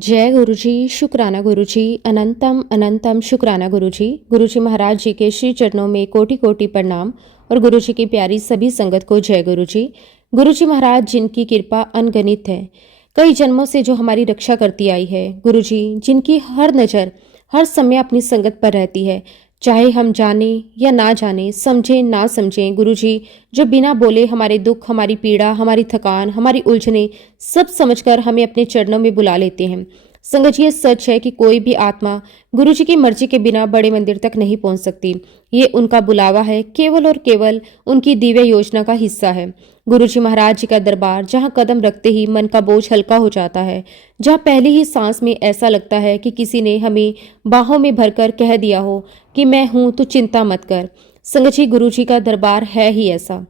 जय गुरुजी, शुक्राना गुरुजी, अनंतम अनंतम शुक्राना गुरुजी। गुरुजी महाराज जी के श्री चरणों में कोटि कोटि प्रणाम और गुरुजी की प्यारी सभी संगत को जय गुरुजी। गुरुजी महाराज जिनकी कृपा अनगणित है, कई जन्मों से जो हमारी रक्षा करती आई है। गुरुजी जिनकी हर नज़र हर समय अपनी संगत पर रहती है, चाहे हम जाने या ना जाने, समझें ना समझें। गुरुजी जो बिना बोले हमारे दुख, हमारी पीड़ा, हमारी थकान, हमारी उलझने सब समझकर हमें अपने चरणों में बुला लेते हैं। संगत जी, ये सच है कि कोई भी आत्मा गुरुजी की मर्जी के बिना बड़े मंदिर तक नहीं पहुंच सकती। ये उनका बुलावा है, केवल और केवल उनकी दिव्य योजना का हिस्सा है। गुरुजी महाराज जी का दरबार, जहाँ कदम रखते ही मन का बोझ हल्का हो जाता है, जहाँ पहली ही सांस में ऐसा लगता है कि किसी ने हमें बाहों में भरकर कह दिया हो कि मैं हूं, तो चिंता मत कर। संगत जी, गुरुजी का दरबार है ही ऐसा।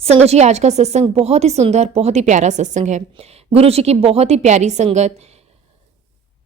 संगत जी, आज का सत्संग बहुत ही सुंदर, बहुत ही प्यारा सत्संग है। गुरुजी की बहुत ही प्यारी संगत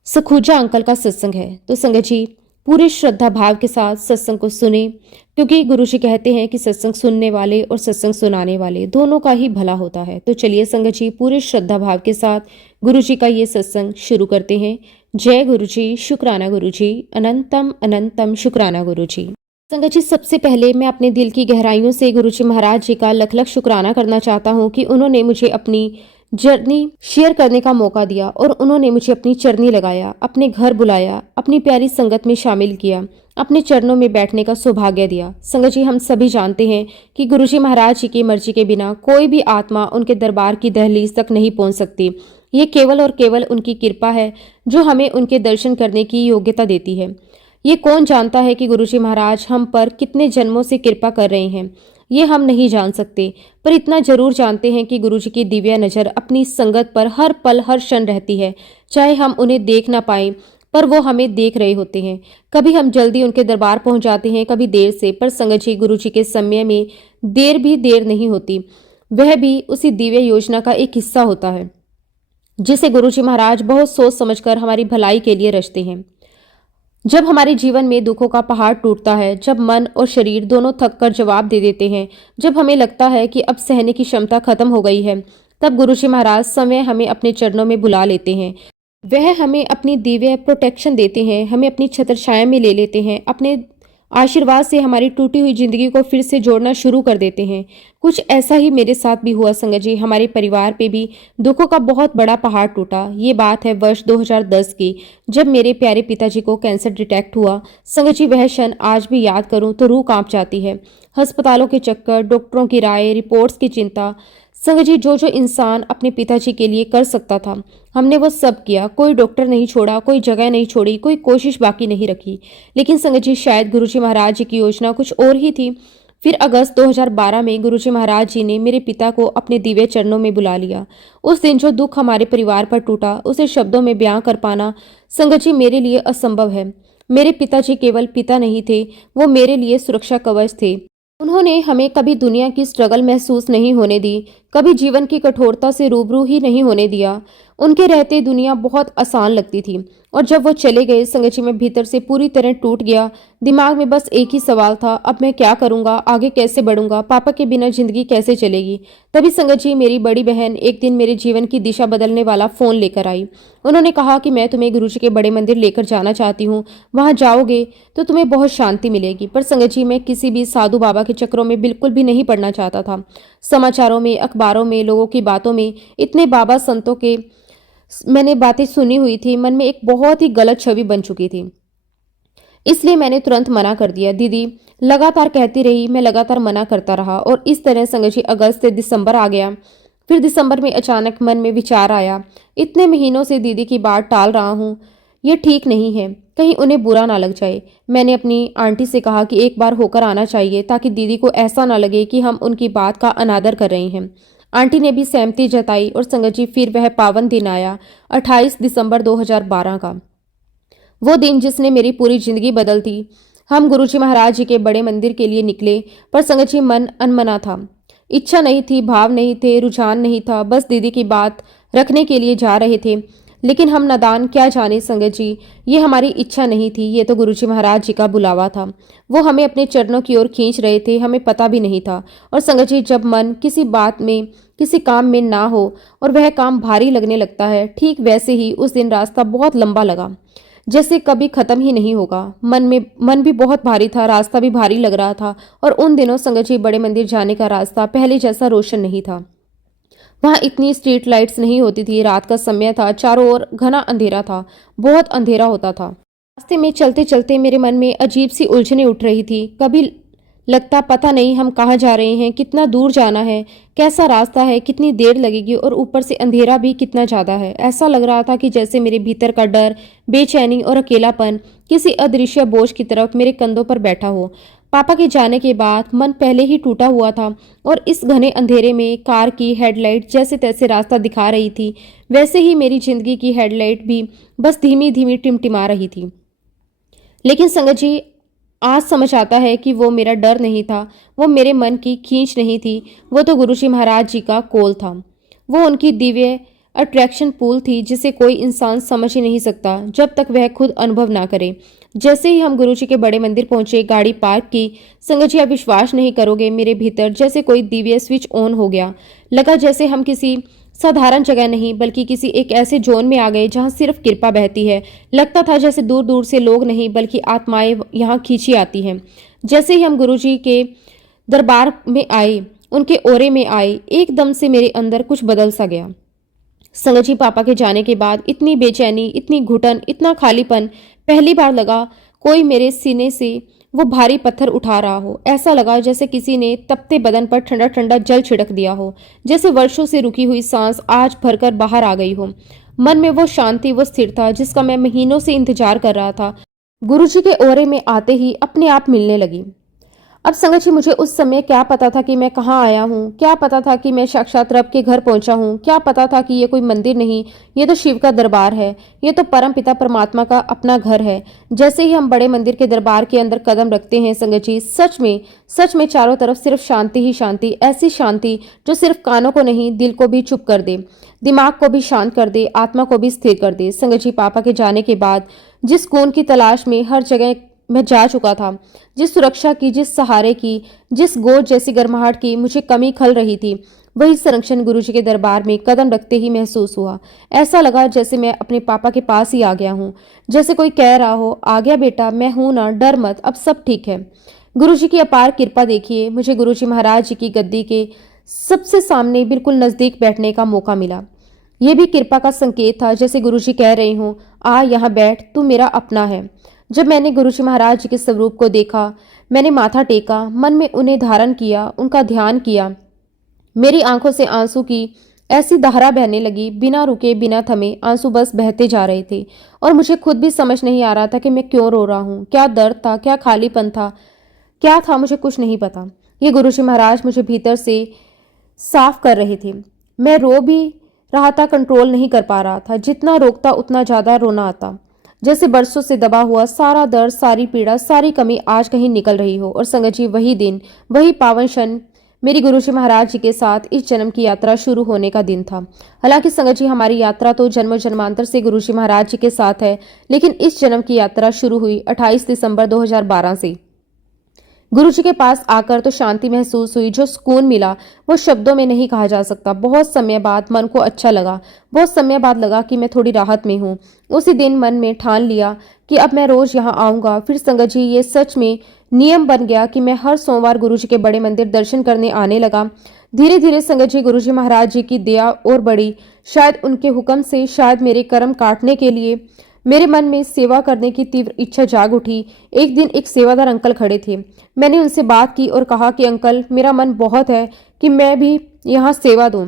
सखूजा अंकल का सत्संग है। तो संगत जी, पूरे श्रद्धा भाव के साथ सत्संग को सुने, क्योंकि गुरुजी कहते हैं कि सत्संग सुनने वाले और सत्संग सुनाने वाले दोनों का ही भला होता है। तो चलिए संगत जी, पूरे श्रद्धा भाव के साथ गुरुजी का ये सत्संग शुरू करते हैं। जय गुरुजी, शुक्राना गुरुजी, अनंतम अनंतम शुक्राना गुरुजी। संगत जी, सबसे पहले मैं अपने दिल की गहराइयों से गुरुजी महाराज जी का लख लख शुक्राना करना चाहता हूँ कि उन्होंने मुझे अपनी जर्नी शेयर करने का मौका दिया और उन्होंने मुझे अपनी चरनी लगाया, अपने घर बुलाया, अपनी प्यारी संगत में शामिल किया, अपने चरणों में बैठने का सौभाग्य दिया। संगत जी, हम सभी जानते हैं कि गुरुजी महाराज जी की मर्जी के बिना कोई भी आत्मा उनके दरबार की दहलीज तक नहीं पहुंच सकती। ये केवल और केवल उनकी कृपा है जो हमें उनके दर्शन करने की योग्यता देती है। ये कौन जानता है कि गुरुजी महाराज हम पर कितने जन्मों से कृपा कर रहे हैं, ये हम नहीं जान सकते, पर इतना जरूर जानते हैं कि गुरुजी की दिव्य नज़र अपनी संगत पर हर पल हर क्षण रहती है। चाहे हम उन्हें देख ना पाएं, पर वो हमें देख रहे होते हैं। कभी हम जल्दी उनके दरबार पहुंच जाते हैं, कभी देर से, पर संगत जी, गुरुजी के समय में देर भी देर नहीं होती। वह भी उसी दिव्य योजना का एक हिस्सा होता है जिसे गुरुजी महाराज बहुत सोच समझकर हमारी भलाई के लिए रचते हैं। जब हमारे जीवन में दुखों का पहाड़ टूटता है, जब मन और शरीर दोनों थक कर जवाब दे देते हैं, जब हमें लगता है कि अब सहने की क्षमता खत्म हो गई है, तब गुरुजी महाराज समय हमें अपने चरणों में बुला लेते हैं। वह हमें अपनी दिव्य प्रोटेक्शन देते हैं, हमें अपनी छत्र छाया में ले लेते हैं, अपने आशीर्वाद से हमारी टूटी हुई जिंदगी को फिर से जोड़ना शुरू कर देते हैं। कुछ ऐसा ही मेरे साथ भी हुआ संगत जी। हमारे परिवार पे भी दुखों का बहुत बड़ा पहाड़ टूटा। ये बात है वर्ष 2010 की, जब मेरे प्यारे पिताजी को कैंसर डिटेक्ट हुआ। संगत जी, वह क्षण आज भी याद करूं तो रूह कांप जाती है। अस्पतालों के चक्कर, डॉक्टरों की राय, रिपोर्ट्स की चिंता। संगत जी, जो जो इंसान अपने पिताजी के लिए कर सकता था, हमने वो सब किया। कोई डॉक्टर नहीं छोड़ा, कोई जगह नहीं छोड़ी, कोई कोशिश बाकी नहीं रखी। लेकिन संगत जी, शायद गुरुजी महाराज जी की योजना कुछ और ही थी। फिर अगस्त 2012 में गुरुजी महाराज जी ने मेरे पिता को अपने दिव्य चरणों में बुला लिया। उस दिन जो दुख हमारे परिवार पर टूटा, उसे शब्दों में बयां कर पाना संगत जी मेरे लिए असंभव है। मेरे पिताजी केवल पिता नहीं थे, वो मेरे लिए सुरक्षा कवच थे। उन्होंने हमें कभी दुनिया की स्ट्रगल महसूस नहीं होने दी, कभी जीवन की कठोरता से रूबरू ही नहीं होने दिया। उनके रहते दुनिया बहुत आसान लगती थी, और जब वो चले गए संगत जी, मैं भीतर से पूरी तरह टूट गया। दिमाग में बस एक ही सवाल था, अब मैं क्या करूंगा, आगे कैसे बढ़ूंगा, पापा के बिना जिंदगी कैसे चलेगी। तभी संगत जी, मेरी बड़ी बहन एक दिन मेरे जीवन की दिशा बदलने वाला फोन लेकर आई। उन्होंने कहा कि मैं तुम्हें गुरुजी के बड़े मंदिर लेकर जाना चाहती हूँ, वहां जाओगे तो तुम्हें बहुत शांति मिलेगी। पर संगत जी, मैं किसी भी साधु बाबा के चक्रों में बिल्कुल भी नहीं पड़ना चाहता था। समाचारों में, अखबारों में, लोगों की बातों में इतने बाबा संतों के मैंने बातें सुनी हुई थी, मन में एक बहुत ही गलत छवि बन चुकी थी। इसलिए मैंने तुरंत मना कर दिया। दीदी लगातार कहती रही, मैं लगातार मना करता रहा, और इस तरह संगत जी अगस्त से दिसंबर आ गया। फिर दिसंबर में अचानक मन में विचार आया, इतने महीनों से दीदी की बात टाल रहा हूँ, ये ठीक नहीं है, कहीं उन्हें बुरा ना लग जाए। मैंने अपनी आंटी से कहा कि एक बार होकर आना चाहिए, ताकि दीदी को ऐसा ना लगे कि हम उनकी बात का अनादर कर रहे हैं। आंटी ने भी सहमति जताई, और संगत जी फिर वह पावन दिन आया, 28 दिसंबर 2012 का। वो दिन जिसने मेरी पूरी जिंदगी बदल दी। हम गुरुजी महाराज जी के बड़े मंदिर के लिए निकले, पर संगत जी मन अनमना था। इच्छा नहीं थी, भाव नहीं थे, रुझान नहीं था, बस दीदी की बात रखने के लिए जा रहे थे। लेकिन हम नादान क्या जाने संगत जी, ये हमारी इच्छा नहीं थी, ये तो गुरुजी महाराज जी का बुलावा था। वो हमें अपने चरणों की ओर खींच रहे थे, हमें पता भी नहीं था। और संगत जी, जब मन किसी बात में किसी काम में ना हो और वह काम भारी लगने लगता है, ठीक वैसे ही उस दिन रास्ता बहुत लंबा लगा, जैसे कभी खत्म ही नहीं होगा। मन भी बहुत भारी था, रास्ता भी भारी लग रहा था। और उन दिनों संगत जी बड़े मंदिर जाने का रास्ता पहले जैसा रोशन नहीं था। वहां इतनी स्ट्रीट लाइट्स नहीं होती थी, रात का समय था, चारों ओर घना अंधेरा था, बहुत अंधेरा होता था। रास्ते में चलते चलते मेरे मन में अजीब सी उलझनें उठ रही थी। कभी लगता पता नहीं हम कहाँ जा रहे हैं, कितना दूर जाना है, कैसा रास्ता है, कितनी देर लगेगी, और ऊपर से अंधेरा भी कितना ज़्यादा है। ऐसा लग रहा था कि जैसे मेरे भीतर का डर, बेचैनी और अकेलापन किसी अदृश्य बोझ की तरफ मेरे कंधों पर बैठा हो। पापा के जाने के बाद मन पहले ही टूटा हुआ था, और इस घने अंधेरे में कार की हेडलाइट जैसे तैसे रास्ता दिखा रही थी, वैसे ही मेरी जिंदगी की हेडलाइट भी बस धीमी धीमी टिमटिमा रही थी। लेकिन संगत जी, आज समझ आता है कि वो मेरा डर नहीं था, वो मेरे मन की खींच नहीं थी, वो तो गुरुजी महाराज जी का कॉल था। वो उनकी दिव्य अट्रैक्शन पूल थी, जिसे कोई इंसान समझ ही नहीं सकता जब तक वह खुद अनुभव ना करे। जैसे ही हम गुरुजी के बड़े मंदिर पहुंचे, गाड़ी पार्क की, संगत जी आप विश्वास नहीं करोगे, मेरे भीतर जैसे कोई दिव्य स्विच ऑन हो गया। लगा जैसे हम किसी साधारण जगह नहीं बल्कि किसी एक ऐसे जोन में आ गए जहां सिर्फ कृपा बहती है। लगता था जैसे दूर दूर से लोग नहीं बल्कि आत्माएं यहाँ खींची आती हैं। जैसे ही हम गुरुजी के दरबार में आए, उनके ओरे में आए, एकदम से मेरे अंदर कुछ बदल सा गया। संगत जी, पापा के जाने के बाद इतनी बेचैनी, इतनी घुटन, इतना खालीपन पहली बार लगा। कोई मेरे सीने से वो भारी पत्थर उठा रहा हो। ऐसा लगा जैसे किसी ने तपते बदन पर ठंडा ठंडा जल छिड़क दिया हो, जैसे वर्षों से रुकी हुई सांस आज भरकर बाहर आ गई हो। मन में वो शांति, वो स्थिरता जिसका मैं महीनों से इंतजार कर रहा था, गुरुजी के ओरे में आते ही अपने आप मिलने लगी। अब संगत जी, मुझे उस समय क्या पता था कि मैं कहाँ आया हूँ, क्या पता था कि मैं साक्षात रब के घर पहुंचा हूँ, क्या पता था कि ये कोई मंदिर नहीं, ये तो शिव का दरबार है, ये तो परम पिता परमात्मा का अपना घर है। जैसे ही हम बड़े मंदिर के दरबार के अंदर कदम रखते हैं संगत जी, सच में चारों तरफ सिर्फ शांति ही शांति, ऐसी शांति जो सिर्फ कानों को नहीं दिल को भी चुप कर दे, दिमाग को भी शांत कर दे, आत्मा को भी स्थिर कर दे। संगत जी, पापा के जाने के बाद जिस सुकून की तलाश में हर जगह मैं जा चुका था, जिस सुरक्षा की, जिस सहारे की, जिस गोद जैसी गर्माहट की मुझे कमी खल रही थी, वही संरक्षण गुरुजी के दरबार में कदम रखते ही महसूस हुआ। ऐसा लगा जैसे मैं अपने पापा के पास ही आ गया हूँ, जैसे कोई कह रहा हो, आ गया बेटा, मैं हूं ना, डर मत, अब सब ठीक है। गुरुजी की अपार कृपा देखिए, मुझे गुरुजी महाराज जी की गद्दी के सबसे सामने बिल्कुल नजदीक बैठने का मौका मिला। यह भी कृपा का संकेत था, जैसे गुरुजी कह रहे हो, आ यहाँ बैठ, तू मेरा अपना है। जब मैंने गुरुजी महाराज जी के स्वरूप को देखा, मैंने माथा टेका, मन में उन्हें धारण किया, उनका ध्यान किया। मेरी आंखों से आंसू की ऐसी धारा बहने लगी, बिना रुके बिना थमे आंसू बस बहते जा रहे थे। और मुझे खुद भी समझ नहीं आ रहा था कि मैं क्यों रो रहा हूँ, क्या दर्द था, क्या खालीपन था, क्या था, मुझे कुछ नहीं पता। ये गुरुजी महाराज मुझे भीतर से साफ कर रहे थे। मैं रो भी रहा था, कंट्रोल नहीं कर पा रहा था, जितना रोकता उतना ज्यादा रोना आता, जैसे बरसों से दबा हुआ सारा दर्द, सारी पीड़ा, सारी कमी आज कहीं निकल रही हो। और संगत जी, वही दिन, वही पावन क्षण मेरी गुरुजी महाराज जी के साथ इस जन्म की यात्रा शुरू होने का दिन था। हालांकि संगत जी, हमारी यात्रा तो जन्म जन्मांतर से गुरुजी महाराज जी के साथ है, लेकिन इस जन्म की यात्रा शुरू हुई 28 दिसंबर 2012 से। गुरुजी के पास आकर तो शांति महसूस हुई, जो सुकून मिला वो शब्दों में नहीं कहा जा सकता। बहुत समय बाद मन को अच्छा लगा, बहुत समय बाद लगा कि मैं थोड़ी राहत में हूँ। उसी दिन मन में ठान लिया कि अब मैं रोज यहाँ आऊँगा। फिर संगत जी, ये सच में नियम बन गया कि मैं हर सोमवार गुरुजी के बड़े मंदिर दर्शन करने आने लगा। धीरे धीरे संगत जी, गुरुजी महाराज जी की दया और बढ़ी। शायद उनके हुक्म से, शायद मेरे कर्म काटने के लिए मेरे मन में सेवा करने की तीव्र इच्छा जाग उठी। एक दिन एक सेवादार अंकल खड़े थे। मैंने उनसे बात की और कहा कि अंकल, मेरा मन बहुत है कि मैं भी यहाँ सेवा दूं।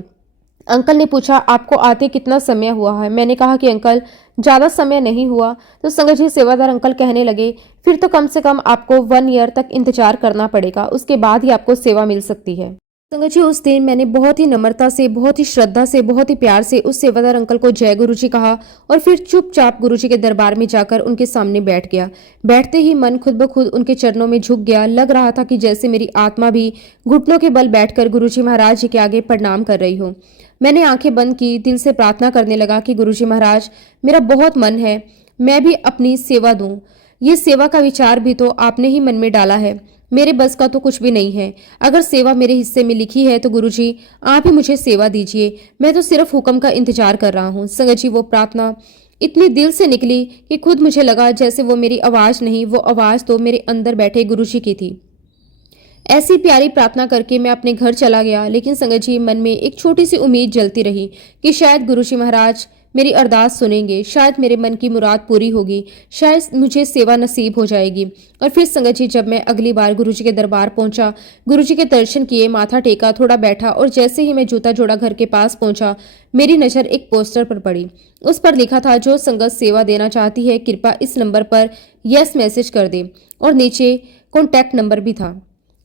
अंकल ने पूछा, आपको आते कितना समय हुआ है? मैंने कहा कि अंकल, ज़्यादा समय नहीं हुआ। तो संगत जी, सेवादार अंकल कहने लगे, फिर तो कम से कम आपको 1 ईयर तक इंतजार करना पड़ेगा, उसके बाद ही आपको सेवा मिल सकती है। संगत जी, उस दिन मैंने बहुत ही नम्रता से, बहुत ही श्रद्धा से, बहुत ही प्यार से उस सेवादार अंकल को जय गुरुजी कहा और फिर चुपचाप गुरुजी के दरबार में जाकर उनके सामने बैठ गया। बैठते ही मन खुद ब खुद उनके चरणों में झुक गया। लग रहा था कि जैसे मेरी आत्मा भी घुटनों के बल बैठकर गुरुजी महाराज जी के आगे प्रणाम कर रही हो। मैंने आंखें बंद की, दिल से प्रार्थना करने लगा कि गुरुजी महाराज, मेरा बहुत मन है मैं भी अपनी सेवा दूं। ये सेवा का विचार भी तो आपने ही मन में डाला है। मेरे बस का तो कुछ भी नहीं है। अगर सेवा मेरे हिस्से में लिखी है तो गुरुजी आप ही मुझे सेवा दीजिए। मैं तो सिर्फ हुक्म का इंतजार कर रहा हूँ। संगत जी वो प्रार्थना इतनी दिल से निकली कि खुद मुझे लगा जैसे वो मेरी आवाज नहीं, वो आवाज तो मेरे अंदर बैठे गुरुजी की थी। ऐसी प्यारी प्रार्थना करके मैं अपने घर चला गया, लेकिन संगत जी मन में एक छोटी सी उम्मीद जलती रही कि शायद गुरुजी महाराज मेरी अरदास सुनेंगे, शायद मेरे मन की मुराद पूरी होगी, शायद मुझे सेवा नसीब हो जाएगी। और फिर संगत जी जब मैं अगली बार गुरुजी के दरबार पहुंचा, गुरुजी के दर्शन किए, माथा टेका, थोड़ा बैठा और जैसे ही मैं जूता जोड़ा घर के पास पहुंचा, मेरी नजर एक पोस्टर पर पड़ी। उस पर लिखा था, जो संगत सेवा देना चाहती है कृपया इस नंबर पर यस मैसेज कर दे, और नीचे कॉन्टैक्ट नंबर भी था।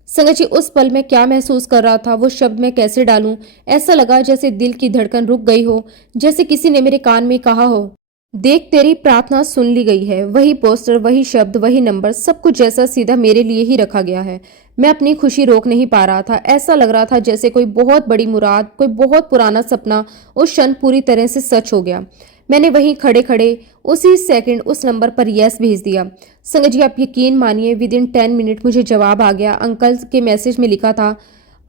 संगत जी उस पल में क्या महसूस कर रहा था, वो शब्द मैं कैसे डालूं। ऐसा लगा जैसे दिल की धड़कन रुक गई हो, जैसे किसी ने मेरे कान में कहा हो, देख तेरी प्रार्थना सुन ली गई है। वही पोस्टर, वही शब्द, वही नंबर, सब कुछ जैसा सीधा मेरे लिए ही रखा गया है। मैं अपनी खुशी रोक नहीं पा रहा था। ऐसा लग रहा था जैसे कोई बहुत बड़ी मुराद, कोई बहुत पुराना सपना उस क्षण पूरी तरह से सच हो गया। मैंने वहीं खड़े खड़े उसी सेकंड उस नंबर पर यस भेज दिया। संगत जी आप यकीन मानिए विदिन 10 मिनट मुझे जवाब आ गया। अंकल के मैसेज में लिखा था,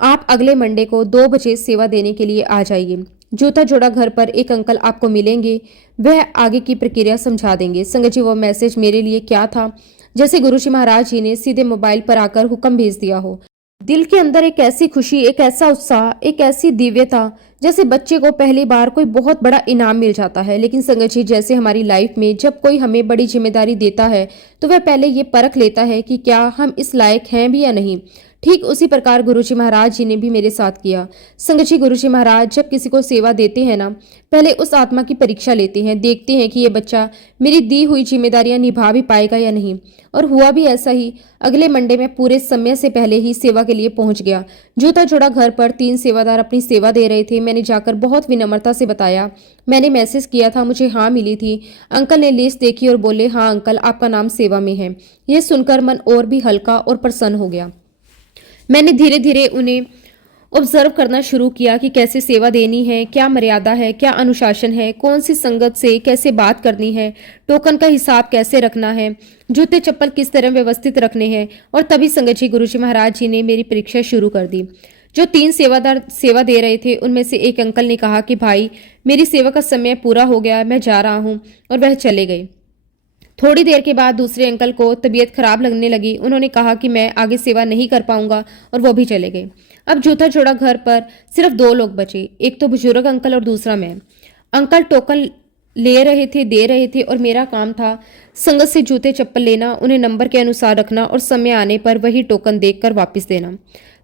आप अगले मंडे को 2 बजे सेवा देने के लिए आ जाइए। जूता जोड़ा घर पर एक अंकल आपको मिलेंगे, वह आगे की प्रक्रिया समझा देंगे। संगत जी वो मैसेज मेरे लिए क्या था, जैसे गुरुजी महाराज जी ने सीधे मोबाइल पर आकर हुक्म भेज दिया हो। दिल के अंदर एक ऐसी खुशी, एक ऐसा उत्साह, एक ऐसी दिव्यता, जैसे बच्चे को पहली बार कोई बहुत बड़ा इनाम मिल जाता है। लेकिन संगत जी जैसे हमारी लाइफ में जब कोई हमें बड़ी जिम्मेदारी देता है तो वह पहले ये परख लेता है कि क्या हम इस लायक हैं भी या नहीं। ठीक उसी प्रकार गुरुजी महाराज जी ने भी मेरे साथ किया। संगत जी गुरुजी महाराज जब किसी को सेवा देते हैं ना, पहले उस आत्मा की परीक्षा लेते हैं, देखते हैं कि ये बच्चा मेरी दी हुई जिम्मेदारियां निभा भी पाएगा या नहीं। और हुआ भी ऐसा ही। अगले मंडे में पूरे समय से पहले ही सेवा के लिए पहुंच गया। जूता जोड़ा घर पर 3 सेवादार अपनी सेवा दे रहे थे। मैंने जाकर बहुत विनम्रता से बताया, मैंने मैसेज किया था, मुझे हाँ मिली थी। अंकल ने लिस्ट देखी और बोले, हाँ अंकल आपका नाम सेवा में है। यह सुनकर मन और भी हल्का और प्रसन्न हो गया। मैंने धीरे धीरे उन्हें ऑब्जर्व करना शुरू किया कि कैसे सेवा देनी है, क्या मर्यादा है, क्या अनुशासन है, कौन सी संगत से कैसे बात करनी है, टोकन का हिसाब कैसे रखना है, जूते चप्पल किस तरह व्यवस्थित रखने हैं। और तभी संगत जी गुरुजी महाराज जी ने मेरी परीक्षा शुरू कर दी। जो 3 सेवादार सेवा दे रहे थे उनमें से एक अंकल ने कहा कि भाई मेरी सेवा का समय पूरा हो गया, मैं जा रहा हूँ, और वह चले गए। थोड़ी देर के बाद दूसरे अंकल को तबीयत खराब लगने लगी। उन्होंने कहा कि मैं आगे सेवा नहीं कर पाऊंगा, और वो भी चले गए। अब जूता जोड़ा घर पर सिर्फ 2 लोग बचे, एक तो बुजुर्ग अंकल और दूसरा मैं। अंकल टोकन ले रहे थे, दे रहे थे, और मेरा काम था संगत से जूते चप्पल लेना, उन्हें नंबर के अनुसार रखना और समय आने पर वही टोकन देखकर वापस देना।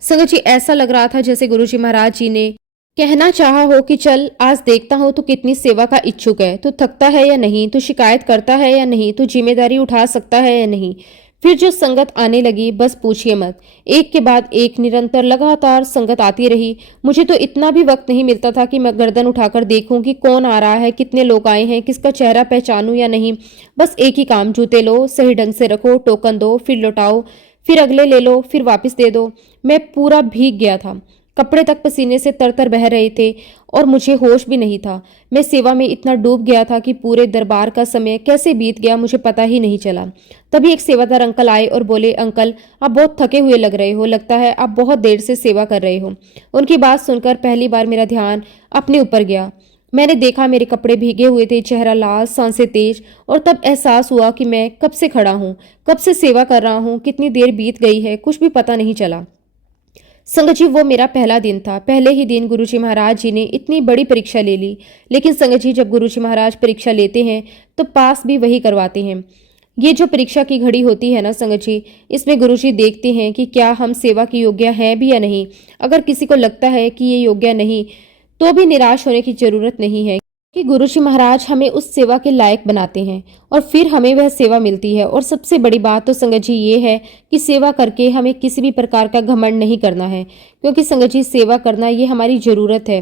संगत जी ऐसा लग रहा था जैसे गुरुजी महाराज जी ने कहना चाहा हो कि चल आज देखता हूं तू कितनी सेवा का इच्छुक है, तू थकता है या नहीं, तू शिकायत करता है या नहीं, तू जिम्मेदारी उठा सकता है या नहीं। फिर जो संगत आने लगी बस पूछिए मत, एक के बाद एक निरंतर लगातार संगत आती रही। मुझे तो इतना भी वक्त नहीं मिलता था कि मैं गर्दन उठाकर देखूं कि कौन आ रहा है, कितने लोग आए हैं, किसका चेहरा पहचानूं या नहीं। बस एक ही काम, जूते लो, सही ढंग से रखो, टोकन दो, फिर लौटाओ, फिर अगले ले लो, फिर वापस दे दो। मैं पूरा भीग गया था, कपड़े तक पसीने से तरतर बह रहे थे और मुझे होश भी नहीं था। मैं सेवा में इतना डूब गया था कि पूरे दरबार का समय कैसे बीत गया मुझे पता ही नहीं चला। तभी एक सेवादार अंकल आए और बोले, अंकल आप बहुत थके हुए लग रहे हो, लगता है आप बहुत देर से सेवा कर रहे हो। उनकी बात सुनकर पहली बार मेरा ध्यान अपने ऊपर गया। मैंने देखा मेरे कपड़े भीगे हुए थे, चेहरा लाल, सांसें तेज, और तब एहसास हुआ कि मैं कब से खड़ा हूँ, कब से सेवा कर रहा हूँ, कितनी देर बीत गई है, कुछ भी पता नहीं चला। संगत जी वो मेरा पहला दिन था। पहले ही दिन गुरुजी महाराज जी ने इतनी बड़ी परीक्षा ले ली। लेकिन संगत जी जब गुरुजी महाराज परीक्षा लेते हैं तो पास भी वही करवाते हैं। ये जो परीक्षा की घड़ी होती है ना संगत जी, इसमें गुरुजी देखते हैं कि क्या हम सेवा के योग्य हैं भी या नहीं। अगर किसी को लगता है कि ये योग्य नहीं तो भी निराश होने की जरूरत नहीं है, कि गुरुजी महाराज हमें उस सेवा के लायक बनाते हैं और फिर हमें वह सेवा मिलती है। और सबसे बड़ी बात तो संगत जी ये है कि सेवा करके हमें किसी भी प्रकार का घमंड नहीं करना है, क्योंकि संगत जी सेवा करना ये हमारी जरूरत है।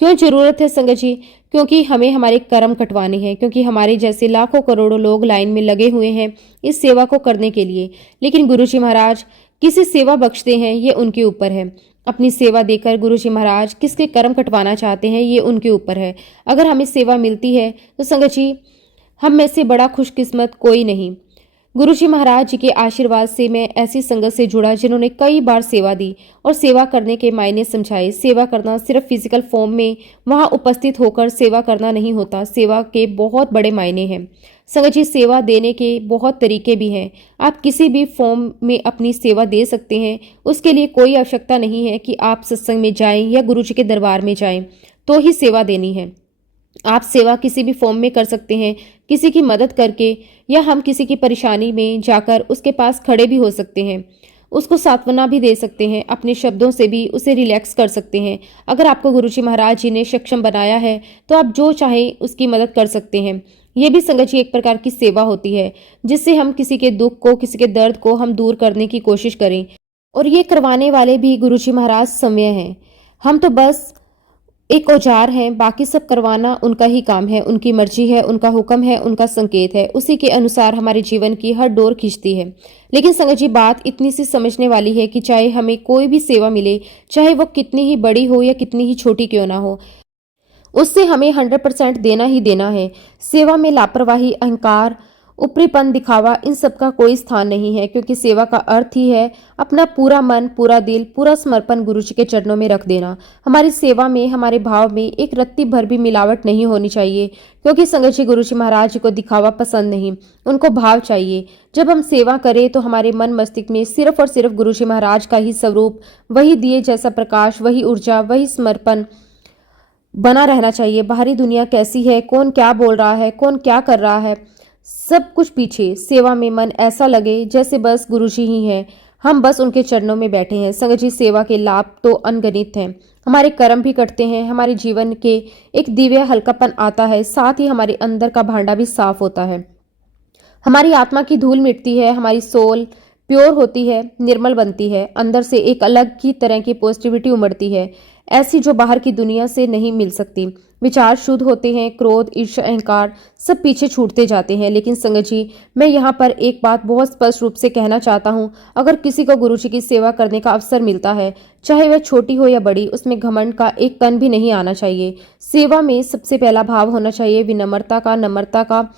क्यों जरूरत है संगत जी? क्योंकि हमें हमारे कर्म कटवाने हैं, क्योंकि हमारे जैसे लाखों करोड़ों लोग लाइन में लगे हुए हैं इस सेवा को करने के लिए। लेकिन गुरुजी महाराज किसी सेवा बख्शते हैं ये उनके ऊपर है। अपनी सेवा देकर गुरुजी महाराज किसके कर्म कटवाना चाहते हैं ये उनके ऊपर है। अगर हमें सेवा मिलती है तो संगत जी हम में से बड़ा खुशकिस्मत कोई नहीं। गुरुजी महाराज जी के आशीर्वाद से मैं ऐसी संगत से जुड़ा जिन्होंने कई बार सेवा दी और सेवा करने के मायने समझाए। सेवा करना सिर्फ फिजिकल फॉर्म में वहां उपस्थित होकर सेवा करना नहीं होता, सेवा के बहुत बड़े मायने हैं। संगत जी, सेवा देने के बहुत तरीके भी हैं। आप किसी भी फॉर्म में अपनी सेवा दे सकते हैं। उसके लिए कोई आवश्यकता नहीं है कि आप सत्संग में जाएं या गुरुजी के दरबार में जाएं तो ही सेवा देनी है। आप सेवा किसी भी फॉर्म में कर सकते हैं, किसी की मदद करके, या हम किसी की परेशानी में जाकर उसके पास खड़े भी हो सकते हैं, उसको सांत्वना भी दे सकते हैं, अपने शब्दों से भी उसे रिलैक्स कर सकते हैं। अगर आपको गुरुजी महाराज जी ने सक्षम बनाया है तो आप जो चाहें उसकी मदद कर सकते हैं। ये भी संगत जी एक प्रकार की सेवा होती है जिससे हम किसी के दुख को, किसी के दर्द को हम दूर करने की कोशिश करें। और ये करवाने वाले भी गुरुजी महाराज स्वयं हैं। हम तो बस एक औजार है, बाकी सब करवाना उनका ही काम है, उनकी मर्जी है, उनका हुक्म है, उनका संकेत है, उसी के अनुसार हमारे जीवन की हर डोर खींचती है। लेकिन संगत जी, बात इतनी सी समझने वाली है कि चाहे हमें कोई भी सेवा मिले, चाहे वो कितनी ही बड़ी हो या कितनी ही छोटी क्यों ना हो, उससे हमें 100% देना ही देना है। सेवा में लापरवाही, अहंकार, ऊपरीपन, दिखावा, इन सब का कोई स्थान नहीं है, क्योंकि सेवा का अर्थ ही है अपना पूरा मन, पूरा दिल, पूरा समर्पण गुरुजी के चरणों में रख देना। हमारी सेवा में, हमारे भाव में एक रत्ती भर भी मिलावट नहीं होनी चाहिए, क्योंकि संगत जी, गुरुजी महाराज जी को दिखावा पसंद नहीं, उनको भाव चाहिए। जब हम सेवा करें तो हमारे मन मस्तिष्क में सिर्फ और सिर्फ गुरुजी महाराज का ही स्वरूप, वही दिए जैसा प्रकाश, वही ऊर्जा, वही समर्पण बना रहना चाहिए। बाहरी दुनिया कैसी है, कौन क्या बोल रहा है, कौन क्या कर रहा है, सब कुछ पीछे। सेवा में मन ऐसा लगे जैसे बस गुरुजी ही हैं, हम बस उनके चरणों में बैठे हैं। संगत जी, सेवा के लाभ तो अनगिनत हैं। हमारे कर्म भी कटते हैं, हमारे जीवन के एक दिव्य हल्कापन आता है, साथ ही हमारे अंदर का भांडा भी साफ होता है, हमारी आत्मा की धूल मिटती है, हमारी सोल प्योर होती है, निर्मल बनती है, अंदर से एक अलग ही तरह की पॉजिटिविटी उमड़ती है, ऐसी जो बाहर की दुनिया से नहीं मिल सकती। विचार शुद्ध होते हैं, क्रोध, ईर्ष्या, अहंकार सब पीछे छूटते जाते हैं। लेकिन संगत जी, मैं यहाँ पर एक बात बहुत स्पष्ट रूप से कहना चाहता हूँ, अगर किसी को गुरुजी की सेवा करने का अवसर मिलता है, चाहे वह छोटी हो या बड़ी, उसमें घमंड का एक कण भी नहीं आना चाहिए। सेवा में सबसे पहला भाव होना चाहिए विनम्रता का, नम्रता का,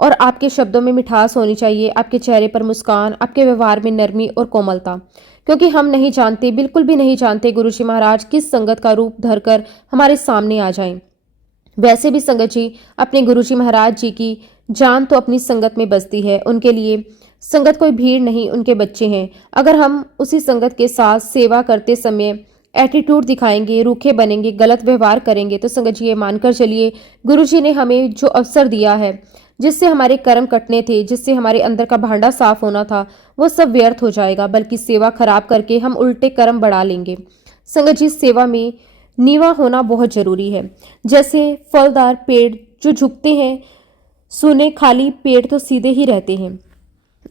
और आपके शब्दों में मिठास होनी चाहिए, आपके चेहरे पर मुस्कान, आपके व्यवहार में नरमी और कोमलता। क्योंकि हम नहीं जानते, बिल्कुल भी नहीं जानते गुरुजी महाराज किस संगत का रूप धरकर हमारे सामने आ जाएं। वैसे भी संगत जी, अपने गुरुजी महाराज जी की जान तो अपनी संगत में बसती है। उनके लिए संगत कोई भीड़ नहीं, उनके बच्चे हैं। अगर हम उसी संगत के साथ सेवा करते समय एटीट्यूड दिखाएंगे, रूखे बनेंगे, गलत व्यवहार करेंगे, तो संगत जी, ये मानकर चलिए, गुरुजी ने हमें जो अवसर दिया है, जिससे हमारे कर्म कटने थे, जिससे हमारे अंदर का भांडा साफ होना था, वो सब व्यर्थ हो जाएगा, बल्कि सेवा खराब करके हम उल्टे कर्म बढ़ा लेंगे। संगत जी, सेवा में नीवा होना बहुत जरूरी है। जैसे फलदार पेड़ जो झुकते हैं, सुने खाली पेड़ तो सीधे ही रहते हैं।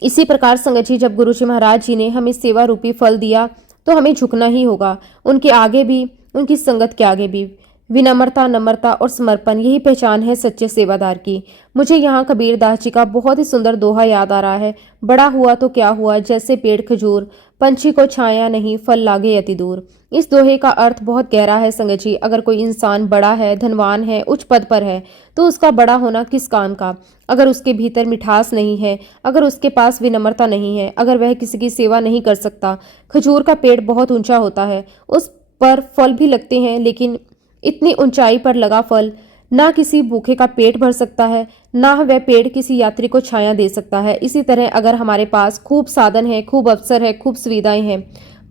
इसी प्रकार संगत जी, जब गुरुजी महाराज जी ने हमें सेवा रूपी फल दिया तो हमें झुकना ही होगा, उनके आगे भी, उनकी संगत के आगे भी। विनम्रता, नम्रता और समर्पण, यही पहचान है सच्चे सेवादार की। मुझे यहाँ कबीरदास जी का बहुत ही सुंदर दोहा याद आ रहा है। बड़ा हुआ तो क्या हुआ, जैसे पेड़ खजूर, पंछी को छाया नहीं, फल लागे अति दूर। इस दोहे का अर्थ बहुत गहरा है संगत जी। अगर कोई इंसान बड़ा है, धनवान है, उच्च पद पर है, तो उसका बड़ा होना किस काम का, अगर उसके भीतर मिठास नहीं है, अगर उसके पास विनम्रता नहीं है, अगर वह किसी की सेवा नहीं कर सकता। खजूर का पेड़ बहुत ऊंचा होता है, उस पर फल भी लगते हैं, लेकिन इतनी ऊंचाई पर लगा फल ना किसी भूखे का पेट भर सकता है, ना वह पेड़ किसी यात्री को छाया दे सकता है। इसी तरह अगर हमारे पास खूब साधन है, खूब अवसर है, खूब सुविधाएं हैं,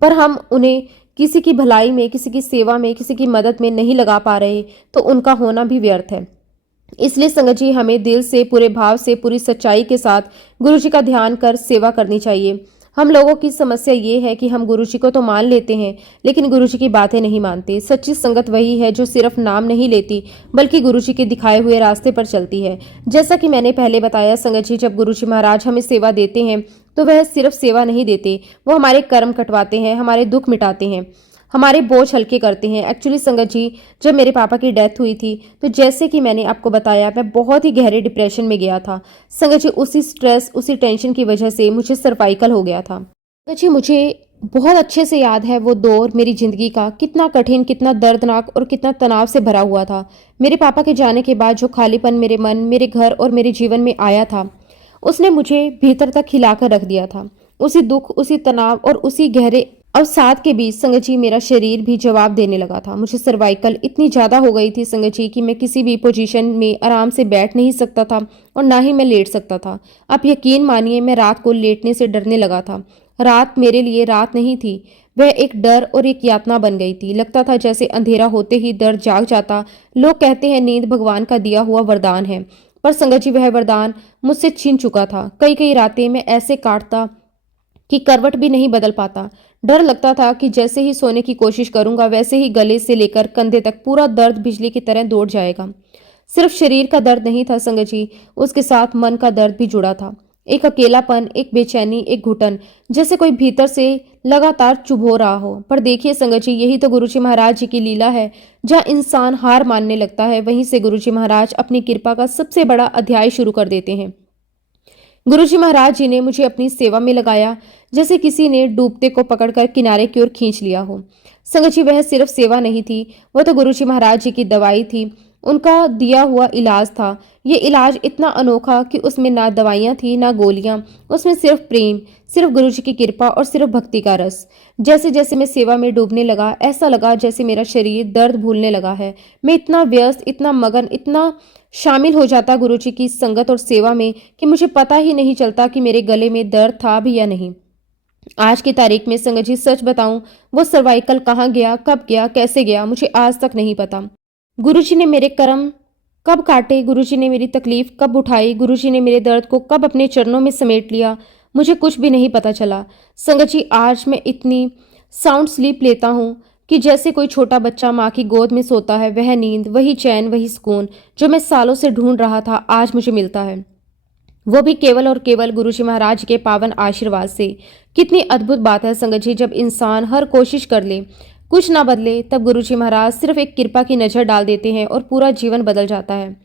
पर हम उन्हें किसी की भलाई में, किसी की सेवा में, किसी की मदद में नहीं लगा पा रहे, तो उनका होना भी व्यर्थ है। इसलिए संगत जी, हमें दिल से, पूरे भाव से, पूरी सच्चाई के साथ गुरुजी का ध्यान कर सेवा करनी चाहिए। हम लोगों की समस्या ये है कि हम गुरुजी को तो मान लेते हैं, लेकिन गुरुजी की बातें नहीं मानते। सच्ची संगत वही है जो सिर्फ नाम नहीं लेती, बल्कि गुरुजी के दिखाए हुए रास्ते पर चलती है। जैसा कि मैंने पहले बताया संगत जी, जब गुरुजी महाराज हमें सेवा देते हैं तो वह सिर्फ सेवा नहीं देते, वो हमारे कर्म कटवाते हैं, हमारे दुख मिटाते हैं, हमारे बोझ हल्के करते हैं। एक्चुअली संगत जी, जब मेरे पापा की डेथ हुई थी, तो जैसे कि मैंने आपको बताया, मैं बहुत ही गहरे डिप्रेशन में गया था संगत जी। उसी स्ट्रेस, उसी टेंशन की वजह से मुझे सर्वाइकल हो गया था संगत जी। मुझे बहुत अच्छे से याद है वो दौर मेरी जिंदगी का, कितना कठिन, कितना दर्दनाक और कितना तनाव से भरा हुआ था। मेरे पापा के जाने के बाद जो खालीपन मेरे मन, मेरे घर और मेरे जीवन में आया था, उसने मुझे भीतर तक हिलाकर रख दिया था। उसी दुख, उसी तनाव और उसी गहरे अवसाद के बीच संगत जी मेरा शरीर भी जवाब देने लगा था। मुझे सर्वाइकल इतनी ज्यादा हो गई थी संगत जी कि मैं किसी भी पोजीशन में आराम से बैठ नहीं सकता था और ना ही मैं लेट सकता था। आप यकीन मानिए, मैं रात को लेटने से डरने लगा था। रात मेरे लिए रात नहीं थी, वह एक डर और एक यातना बन गई थी। लगता था जैसे अंधेरा होते ही दर्द जाग जाता। लोग कहते हैं नींद भगवान का दिया हुआ वरदान है, पर संगत जी वह वरदान मुझसे छीन चुका था। कई कई रातें मैं ऐसे काटता कि करवट भी नहीं बदल पाता। डर लगता था कि जैसे ही सोने की कोशिश करूंगा वैसे ही गले से लेकर कंधे तक पूरा दर्द बिजली की तरह दौड़ जाएगा। सिर्फ शरीर का दर्द नहीं था संगत जी, उसके साथ मन का दर्द भी जुड़ा था। एक अकेलापन, एक बेचैनी, एक घुटन, जैसे कोई भीतर से लगातार चुभो रहा हो। पर देखिए संगत जी, यही तो गुरुजी महाराज जी की लीला है। जहाँ इंसान हार मानने लगता है, वहीं से गुरुजी महाराज अपनी कृपा का सबसे बड़ा अध्याय शुरू कर देते हैं। गुरुजी महाराज जी ने मुझे अपनी सेवा में लगाया, जैसे किसी ने डूबते को पकड़कर किनारे की ओर खींच लिया हो। संगत जी, वह सिर्फ सेवा नहीं थी, वह तो गुरुजी महाराज जी की दवाई थी, उनका दिया हुआ इलाज था। ये इलाज इतना अनोखा कि उसमें ना दवाइयाँ थी ना गोलियां, उसमें सिर्फ प्रेम, सिर्फ गुरुजी की कृपा और सिर्फ भक्ति का रस। जैसे जैसे मैं सेवा में डूबने लगा, ऐसा लगा जैसे मेरा शरीर दर्द भूलने लगा है। मैं इतना व्यस्त, इतना मगन, इतना शामिल हो जाता गुरुजी की संगत और सेवा में कि मुझे पता ही नहीं चलता कि मेरे गले में दर्द था भी या नहीं। आज की तारीख में संगत जी सच बताऊं, वो सर्वाइकल कहाँ गया, कब गया, कैसे गया, मुझे आज तक नहीं पता। गुरुजी ने मेरे कर्म कब काटे, गुरुजी ने मेरी तकलीफ कब उठाई, गुरुजी ने मेरे दर्द को कब अपने चरणों में समेट लिया, मुझे कुछ भी नहीं पता चला। संगत जी, आज मैं इतनी साउंड स्लीप लेता हूँ कि जैसे कोई छोटा बच्चा माँ की गोद में सोता है, वह नींद, वही चैन, वही सुकून जो मैं सालों से ढूंढ रहा था, आज मुझे मिलता है। वो भी केवल और केवल गुरुजी महाराज के पावन आशीर्वाद से। कितनी अद्भुत बात है संगत जी, जब इंसान हर कोशिश कर ले, कुछ ना बदले, तब गुरुजी महाराज सिर्फ एक कृपा की नजर डाल देते हैं और पूरा जीवन बदल जाता है।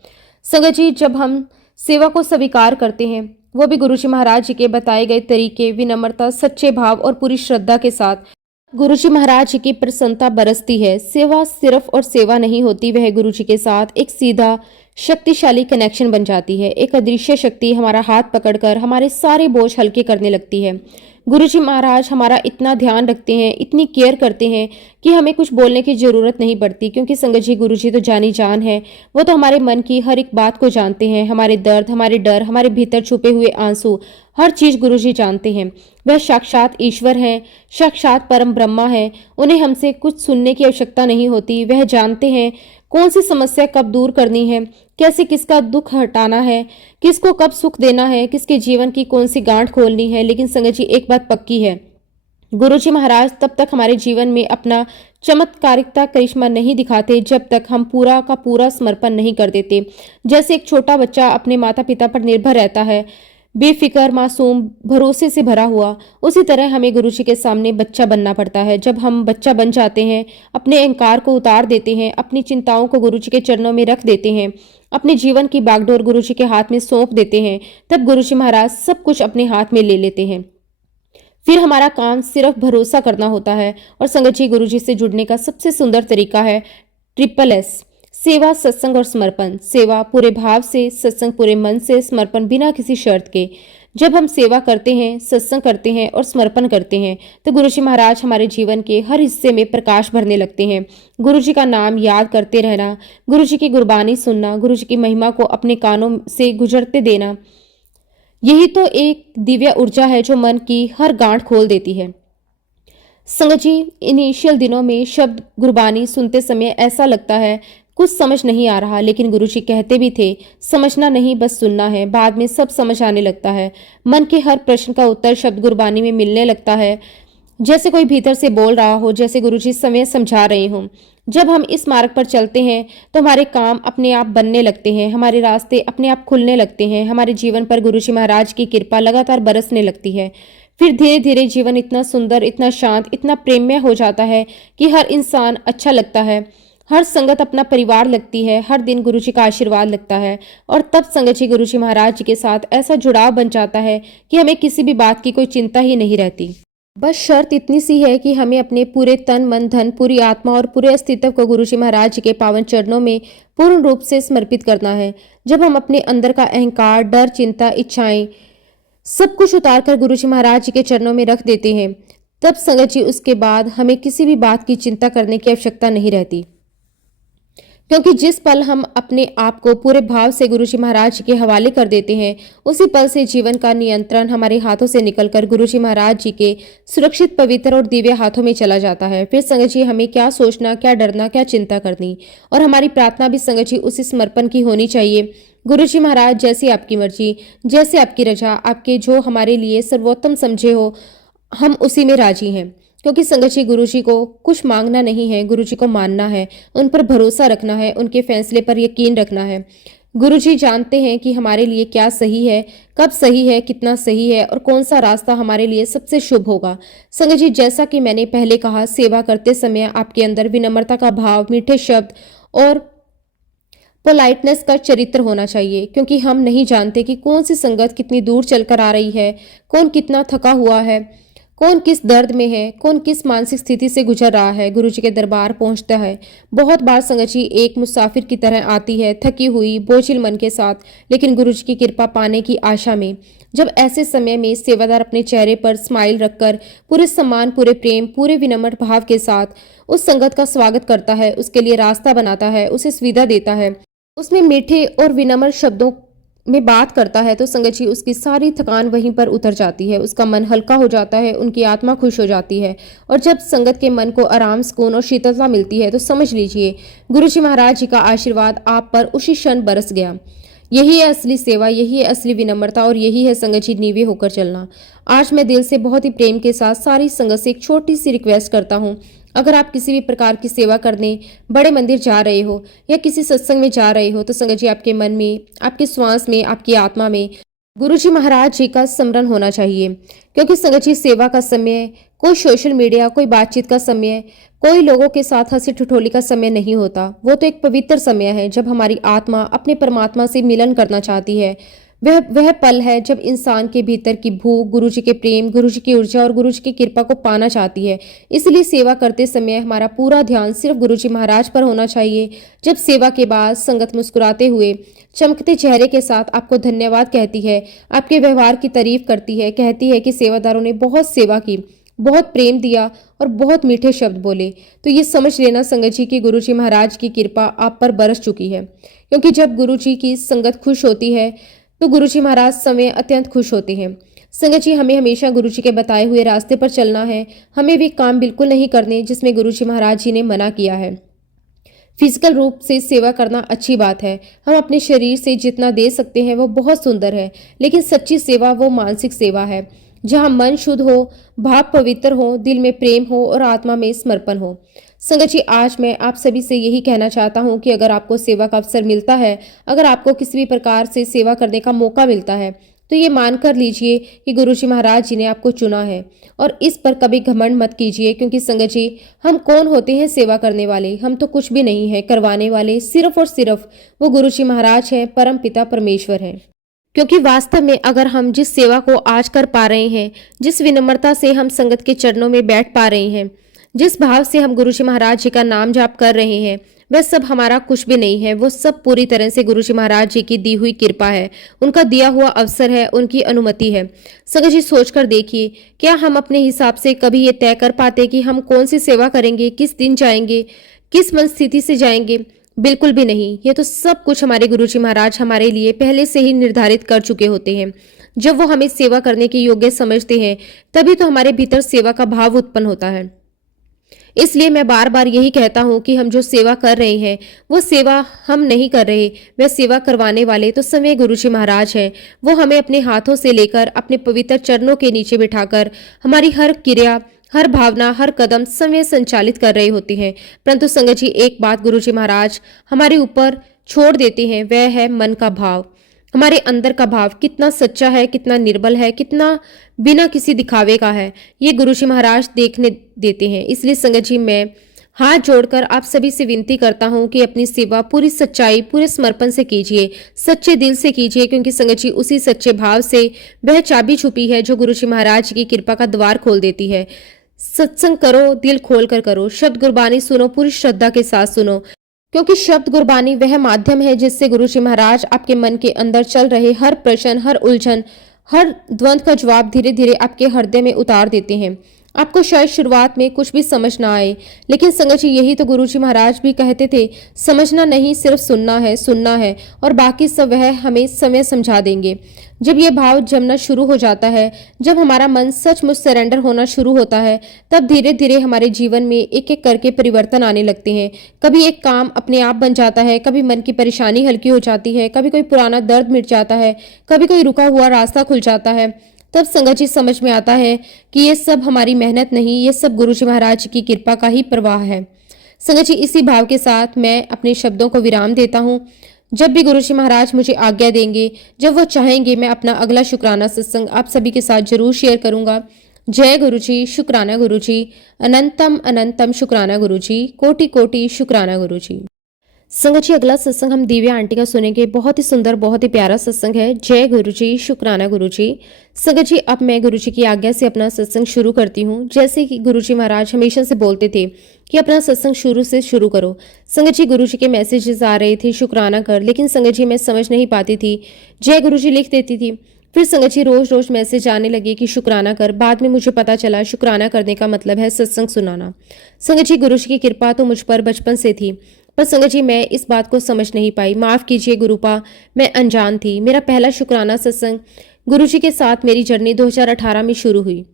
संगत जी, जब हम सेवा को स्वीकार करते हैं, वो भी गुरुजी महाराज जी के बताए गए तरीके, विनम्रता, सच्चे भाव और पूरी श्रद्धा के साथ, गुरुजी महाराज जी की प्रसन्नता बरसती है। सेवा सिर्फ और सेवा नहीं होती, वह गुरुजी के साथ एक सीधा शक्तिशाली कनेक्शन बन जाती है। एक अदृश्य शक्ति हमारा हाथ पकड़कर हमारे सारे बोझ हल्के करने लगती है। गुरुजी महाराज हमारा इतना ध्यान रखते हैं, इतनी केयर करते हैं कि हमें कुछ बोलने की जरूरत नहीं पड़ती, क्योंकि संगत जी गुरुजी तो जानी जान है। वो तो हमारे मन की हर एक बात को जानते हैं, हमारे दर्द, हमारे डर, हमारे भीतर छुपे हुए आंसू, हर चीज गुरुजी जानते हैं। वह साक्षात ईश्वर हैं, साक्षात परम ब्रह्मा है। उन्हें हमसे कुछ सुनने की आवश्यकता नहीं होती। वह जानते हैं कौन सी समस्या कब दूर करनी है, कैसे किसका दुख हटाना है, किसको कब सुख देना है, किसके जीवन की कौन सी गांठ खोलनी है। लेकिन संगत जी, एक बात पक्की है, गुरुजी महाराज तब तक हमारे जीवन में अपना चमत्कारिकता करिश्मा नहीं दिखाते जब तक हम पूरा का पूरा समर्पण नहीं कर देते। जैसे एक छोटा बच्चा अपने माता पिता पर निर्भर रहता है, बेफिक्र, मासूम, भरोसे से भरा हुआ, उसी तरह हमें गुरुजी के सामने बच्चा बनना पड़ता है। जब हम बच्चा बन जाते हैं, अपने अहंकार को उतार देते हैं, अपनी चिंताओं को गुरुजी के चरणों में रख देते हैं, अपने जीवन की बागडोर गुरुजी के हाथ में सौंप देते हैं, तब गुरुजी महाराज सब कुछ अपने हाथ में ले लेते हैं। फिर हमारा काम सिर्फ भरोसा करना होता है। और संगत जी, गुरुजी से जुड़ने का सबसे सुंदर तरीका है SSS, सेवा, सत्संग और समर्पण। सेवा पूरे भाव से, सत्संग पूरे मन से, समर्पण बिना किसी शर्त के। जब हम सेवा करते हैं, सत्संग करते हैं और समर्पण करते हैं, तो गुरुजी महाराज हमारे जीवन के हर हिस्से में प्रकाश भरने लगते हैं। गुरुजी का नाम याद करते रहना, गुरुजी की गुरबानी सुनना, गुरुजी की महिमा को अपने कानों से गुजरते देना, यही तो एक दिव्य ऊर्जा है जो मन की हर गांठ खोल देती है। संगत जी, इनिशियल दिनों में शब्द गुरबानी सुनते समय ऐसा लगता है कुछ समझ नहीं आ रहा, लेकिन गुरुजी कहते भी थे, समझना नहीं बस सुनना है। बाद में सब समझ आने लगता है। मन के हर प्रश्न का उत्तर शब्द गुरबानी में मिलने लगता है, जैसे कोई भीतर से बोल रहा हो, जैसे गुरुजी समय समझा रहे हों। जब हम इस मार्ग पर चलते हैं तो हमारे काम अपने आप बनने लगते हैं, हमारे रास्ते अपने आप खुलने लगते हैं, हमारे जीवन पर गुरुजी महाराज की कृपा लगातार बरसने लगती है। फिर धीरे धीरे जीवन इतना सुंदर, इतना शांत, इतना प्रेममय हो जाता है कि हर इंसान अच्छा लगता है, हर संगत अपना परिवार लगती है, हर दिन गुरुजी का आशीर्वाद लगता है। और तब संगत जी गुरुजी महाराज जी के साथ ऐसा जुड़ाव बन जाता है कि हमें किसी भी बात की कोई चिंता ही नहीं रहती। बस शर्त इतनी सी है कि हमें अपने पूरे तन मन धन पूरी आत्मा और पूरे अस्तित्व को गुरुजी महाराज जी के पावन चरणों में पूर्ण रूप से समर्पित करना है। जब हम अपने अंदर का अहंकार, डर, चिंता, इच्छाएं सब कुछ उतार कर गुरुजी महाराज जी के चरणों में रख देते हैं, तब संगत जी उसके बाद हमें किसी भी बात की चिंता करने की आवश्यकता नहीं रहती। क्योंकि जिस पल हम अपने आप को पूरे भाव से गुरुजी महाराज के हवाले कर देते हैं, उसी पल से जीवन का नियंत्रण हमारे हाथों से निकलकर गुरुजी महाराज जी के सुरक्षित, पवित्र और दिव्य हाथों में चला जाता है। फिर संगत जी हमें क्या सोचना, क्या डरना, क्या चिंता करनी, और हमारी प्रार्थना भी संगत जी उसी समर्पण की होनी चाहिए। गुरुजी महाराज, जैसी आपकी मर्जी, जैसे आपकी रजा, आपके जो हमारे लिए सर्वोत्तम समझे हो, हम उसी में राजी हैं। क्योंकि संगत जी गुरु जी को कुछ मांगना नहीं है, गुरु जी को मानना है, उन पर भरोसा रखना है, उनके फैसले पर यकीन रखना है। गुरु जी जानते हैं कि हमारे लिए क्या सही है, कब सही है, कितना सही है और कौन सा रास्ता हमारे लिए सबसे शुभ होगा। संगत जी, जैसा कि मैंने पहले कहा, सेवा करते समय आपके अंदर विनम्रता का भाव, मीठे शब्द और पोलाइटनेस का चरित्र होना चाहिए। क्योंकि हम नहीं जानते कि कौन सी संगत कितनी दूर चलकर आ रही है, कौन कितना थका हुआ है, कौन किस दर्द में है, कौन किस मानसिक स्थिति से गुजर रहा है। गुरु जी के दरबार पहुंचता है। बहुत बार संगत जी एक मुसाफिर की तरह आती है, थकी हुई, बोझिल मन के साथ, लेकिन गुरु जी की कृपा पाने की आशा में। जब ऐसे समय में सेवादार अपने चेहरे पर स्माइल रखकर पूरे सम्मान, पूरे प्रेम, पूरे विनम्र भाव के साथ उस संगत का स्वागत करता है, उसके लिए रास्ता बनाता है, उसे सुविधा देता है, उसमें मीठे और विनम्र शब्दों में बात करता है, तो संगत जी उसकी सारी थकान वहीं पर उतर जाती है, उसका मन हल्का हो जाता है, उनकी आत्मा खुश हो जाती है। और जब संगत के मन को आराम, सुकून और शीतलता मिलती है, तो समझ लीजिए गुरु जी महाराज जी का आशीर्वाद आप पर उसी क्षण बरस गया। यही है असली सेवा, यही है असली विनम्रता और यही है संगत जी नीवे होकर चलना। आज मैं दिल से बहुत ही प्रेम के साथ सारी संगत से एक छोटी सी रिक्वेस्ट करता हूँ। अगर आप किसी भी प्रकार की सेवा करने बड़े मंदिर जा रहे हो या किसी सत्संग में जा रहे हो, तो संगत जी आपके मन में, आपके श्वास में, आपकी आत्मा में गुरु जी महाराज जी का स्मरण होना चाहिए। क्योंकि संगत जी सेवा का समय कोई सोशल मीडिया, कोई बातचीत का समय, कोई लोगों के साथ हंसी ठिठोली का समय नहीं होता। वो तो एक पवित्र समय है जब हमारी आत्मा अपने परमात्मा से मिलन करना चाहती है। वह पल है जब इंसान के भीतर की भूख गुरु जी के प्रेम, गुरु जी की ऊर्जा और गुरु जी की कृपा को पाना चाहती है। इसलिए सेवा करते समय हमारा पूरा ध्यान सिर्फ गुरु जी महाराज पर होना चाहिए। जब सेवा के बाद संगत मुस्कुराते हुए, चमकते चेहरे के साथ आपको धन्यवाद कहती है, आपके व्यवहार की तारीफ करती है, कहती है कि सेवादारों ने बहुत सेवा की, बहुत प्रेम दिया और बहुत मीठे शब्द बोले, तो ये समझ लेना संगत जी की गुरु जी महाराज की कृपा आप पर बरस चुकी है। क्योंकि जब गुरु जी की संगत खुश होती है, तो गुरु जी महाराज समय अत्यंत खुश होते हैं। संगत जी, हमें हमेशा गुरु जी के बताए हुए रास्ते पर चलना है। हमें भी काम बिल्कुल नहीं करने जिसमें गुरु जी महाराज जी ने मना किया है। फिजिकल रूप से सेवा करना अच्छी बात है, हम अपने शरीर से जितना दे सकते हैं वो बहुत सुंदर है, लेकिन सच्ची सेवा वो मानसिक सेवा है, जहाँ मन शुद्ध हो, भाव पवित्र हो, दिल में प्रेम हो और आत्मा में समर्पण हो। संगत जी, आज मैं आप सभी से यही कहना चाहता हूँ कि अगर आपको सेवा का अवसर मिलता है, अगर आपको किसी भी प्रकार से सेवा करने का मौका मिलता है, तो ये मान कर लीजिए कि गुरु जी महाराज जी ने आपको चुना है। और इस पर कभी घमंड मत कीजिए। क्योंकि संगत जी, हम कौन होते हैं सेवा करने वाले? हम तो कुछ भी नहीं है करवाने वाले, सिर्फ और सिर्फ वो गुरु जी महाराज हैं, परम पिता परमेश्वर हैं। क्योंकि वास्तव में अगर हम जिस सेवा को आज कर पा रहे हैं, जिस विनम्रता से हम संगत के चरणों में बैठ पा रहे हैं, जिस भाव से हम गुरु जी महाराज जी का नाम जाप कर रहे हैं, वह सब हमारा कुछ भी नहीं है। वो सब पूरी तरह से गुरु जी महाराज जी की दी हुई कृपा है, उनका दिया हुआ अवसर है, उनकी अनुमति है। संगत जी, सोचकर देखिए, क्या हम अपने हिसाब से कभी ये तय कर पाते कि हम कौन सी सेवा करेंगे, किस दिन जाएंगे, किस मन स्थिति से जाएंगे? बिल्कुल भी नहीं। ये तो सब कुछ हमारे गुरु जी महाराज हमारे लिए पहले से ही निर्धारित कर चुके होते हैं। जब वो हमें सेवा करने के योग्य समझते हैं, तभी तो हमारे भीतर सेवा का भाव उत्पन्न होता है। इसलिए मैं बार बार यही कहता हूँ कि हम जो सेवा कर रहे हैं, वो सेवा हम नहीं कर रहे, वह सेवा करवाने वाले तो स्वयं गुरु जी महाराज हैं। वो हमें अपने हाथों से लेकर अपने पवित्र चरणों के नीचे बिठाकर हमारी हर क्रिया, हर भावना, हर कदम स्वयं संचालित कर रहे होते हैं। परंतु संगत जी, एक बात गुरु जी महाराज हमारे ऊपर छोड़ देते हैं, वह है मन का भाव। हमारे अंदर का भाव कितना सच्चा है, कितना निर्बल है, कितना बिना किसी दिखावे का है, ये गुरु जी महाराज देखने देते हैं। इसलिए संगत जी, मैं हाथ जोड़कर आप सभी से विनती करता हूँ कि अपनी सेवा पूरी सच्चाई, पूरे समर्पण से कीजिए, सच्चे दिल से कीजिए, क्योंकि संगत जी उसी सच्चे भाव से वह चाबी छुपी है जो गुरु जी महाराज की कृपा का द्वार खोल देती है। सत्संग करो, दिल खोल कर करो, शब्द गुरबानी सुनो, पूरी श्रद्धा के साथ सुनो, क्योंकि शब्द गुरबानी वह माध्यम है जिससे गुरु जी महाराज आपके मन के अंदर चल रहे हर प्रश्न, हर उलझन, हर द्वंद का जवाब धीरे धीरे आपके हृदय में उतार देते हैं। आपको शायद शुरुआत में कुछ भी समझ ना आए, लेकिन संगत जी यही तो गुरु जी महाराज भी कहते थे, समझना नहीं सिर्फ सुनना है और बाकी सब वह हमें समय समझा देंगे। जब ये भाव जमना शुरू हो जाता है, जब हमारा मन सचमुच सरेंडर होना शुरू होता है, तब धीरे धीरे हमारे जीवन में एक एक करके परिवर्तन आने लगते हैं। कभी एक काम अपने आप बन जाता है, कभी मन की परेशानी हल्की हो जाती है, कभी कोई पुराना दर्द मिट जाता है, कभी कोई रुका हुआ रास्ता खुल जाता है। तब संगत जी समझ में आता है कि ये सब हमारी मेहनत नहीं, ये सब गुरु जी महाराज की कृपा का ही प्रवाह है। संगत जी इसी भाव के साथ मैं अपने शब्दों को विराम देता हूँ। जब भी गुरु जी महाराज मुझे आज्ञा देंगे, जब वो चाहेंगे, मैं अपना अगला शुक्राना सत्संग आप सभी के साथ जरूर शेयर करूंगा। जय गुरु जी, शुक्राना गुरु जी, अनंतम अनंतम शुक्राना गुरु जी, कोटि कोटि शुक्राना गुरु जी। संगत जी अगला सत्संग हम दिव्या आंटी का सुनेंगे। बहुत ही सुंदर, बहुत ही प्यारा सत्संग है। जय गुरु जी, शुक्राना गुरु जी। संगत जी अब मैं गुरु जी की आज्ञा से अपना सत्संग शुरू करती हूँ। जैसे कि गुरु जी महाराज हमेशा से बोलते थे कि अपना सत्संग शुरू से शुरू करो। संगत जी गुरु जी के मैसेजेस आ रहे थे, शुक्राना कर, लेकिन संगत जी मैं समझ नहीं पाती थी। जय गुरु जी लिख देती थी, फिर संगत जी रोज रोज मैसेज आने लगे कि शुक्राना कर। बाद में मुझे पता चला शुक्राना करने का मतलब है सत्संग सुनाना। संगत जी गुरु जी की कृपा तो मुझ पर बचपन से थी, पर संगत जी मैं इस बात को समझ नहीं पाई। माफ कीजिए गुरुपा, मैं अनजान थी। मेरा पहला शुक्राना सत्संग गुरु जी के साथ मेरी जर्नी 2018 में शुरू हुई।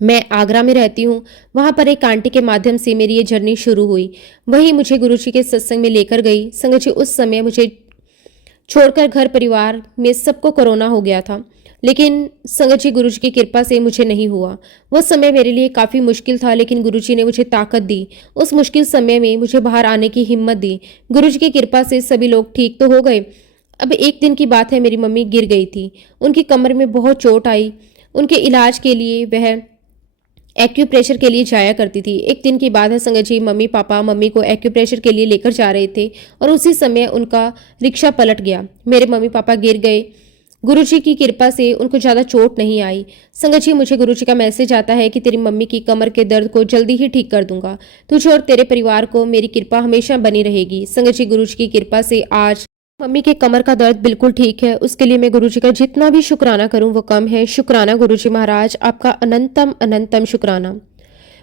मैं आगरा में रहती हूँ, वहाँ पर एक आंटी के माध्यम से मेरी ये जर्नी शुरू हुई। वही मुझे गुरु जी के सत्संग में लेकर गई। संगत जी उस समय मुझे छोड़कर घर परिवार में सबको कोरोना हो गया था, लेकिन संगत जी गुरु जी की कृपा से मुझे नहीं हुआ। वो समय मेरे लिए काफ़ी मुश्किल था, लेकिन गुरु जी ने मुझे ताकत दी। उस मुश्किल समय में मुझे बाहर आने की हिम्मत दी। गुरु जी की कृपा से सभी लोग ठीक तो हो गए। अब एक दिन की बात है, मेरी मम्मी गिर गई थी। उनकी कमर में बहुत चोट आई। उनके इलाज के लिए वह एक्यूप्रेशर के लिए जाया करती थी। एक दिन की बात है संगत जी, मम्मी पापा मम्मी को एक्यूप्रेशर के लिए लेकर जा रहे थे और उसी समय उनका रिक्शा पलट गया। मेरे मम्मी पापा गिर गए। गुरुजी की कृपा से उनको ज़्यादा चोट नहीं आई। संगत जी मुझे गुरुजी का मैसेज आता है कि तेरी मम्मी की कमर के दर्द को जल्दी ही ठीक कर दूंगा। तुझे और तेरे परिवार को मेरी कृपा हमेशा बनी रहेगी। संगत जी गुरुजी की कृपा से आज मम्मी के कमर का दर्द बिल्कुल ठीक है। उसके लिए मैं गुरुजी का जितना भी शुक्राना करूं वो कम है। शुक्राना गुरुजी महाराज, आपका अनंतम अनंतम शुक्राना।